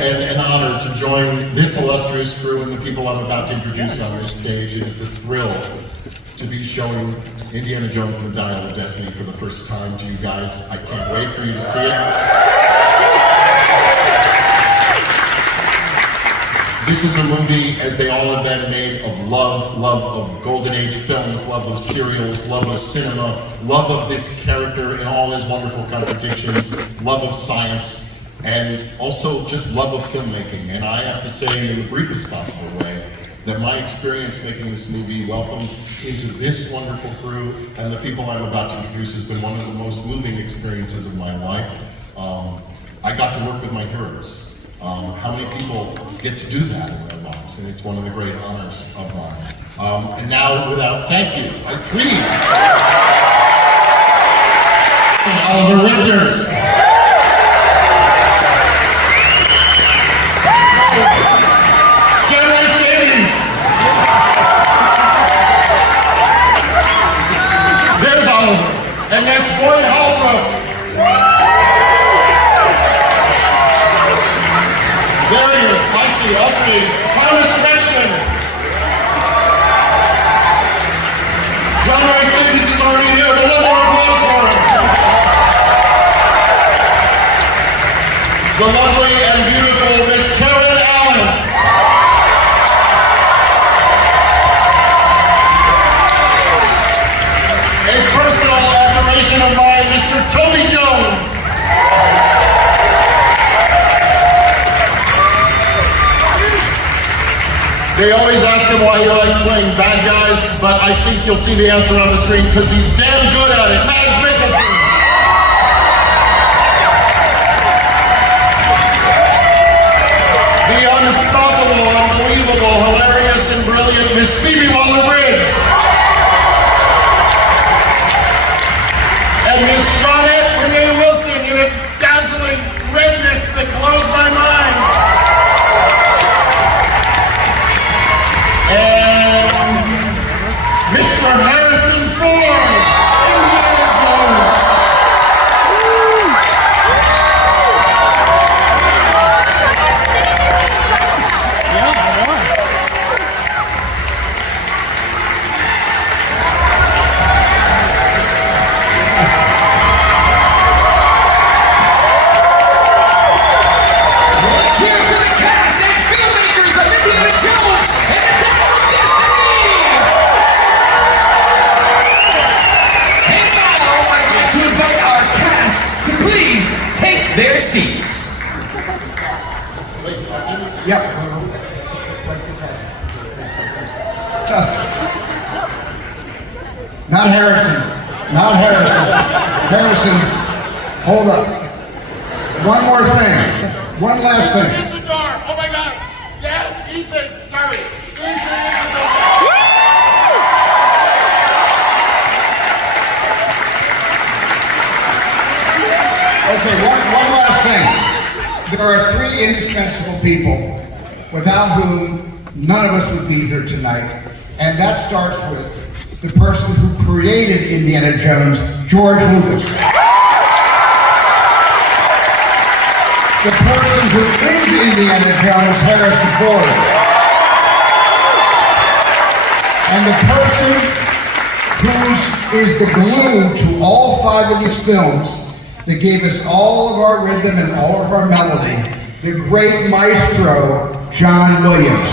an honor to join this illustrious crew and the people I'm about to introduce on this stage. It is a thrill to be showing Indiana Jones and the Dial of Destiny for the first time to you guys. I can't wait for you to see it. This is a movie, as they all have been, made of love of Golden Age films, love of serials, love of cinema, love of this character in all his wonderful contradictions, love of science, and also just love of filmmaking. And I have to say, in the briefest possible way, that my experience making this movie, welcomed into this wonderful crew and the people I'm about to introduce, has been one of the most moving experiences of my life. I got to work with my heroes. How many people get to do that in their lives? And it's one of the great honors of mine. And now, thank you, please, Oliver Winters. There's Oliver. And next, Boyd Holbrook. There he is, I see, alternating. Thomas Kretschmann. John Rice Davies is already here, but one more applause for him. The lovely and beautiful Miss Karen Allen. A personal admiration of mine, Mr. Toby Jones. They always ask him why he likes playing bad guys, but I think you'll see the answer on the screen because he's damn good at it. Mads Mikkelsen. The unstoppable, unbelievable, hilarious, and brilliant Miss Phoebe Waller-Bridge. And Miss Shawnette Renee Wilson in a dazzling redness that blows my mind. And Mr. Harrison Ford, Indiana Jones. Let's hear it for the cast and filmmakers of Indiana Jones and the Dial of Destiny! And now I'd like to invite our cast to please take their seats. Yep. Not Harrison. Not Harrison. Harrison, hold up. One more thing. One last thing. Ethan Dorr. Oh my God. Yes, Ethan. Sorry. Okay, one last thing. There are three indispensable people without whom none of us would be here tonight. And that starts with the person who created Indiana Jones, George Lucas. The person who is Indiana Jones, Harrison Ford. And the person who is the glue to all five of these films that gave us all of our rhythm and all of our melody, the great maestro, John Williams.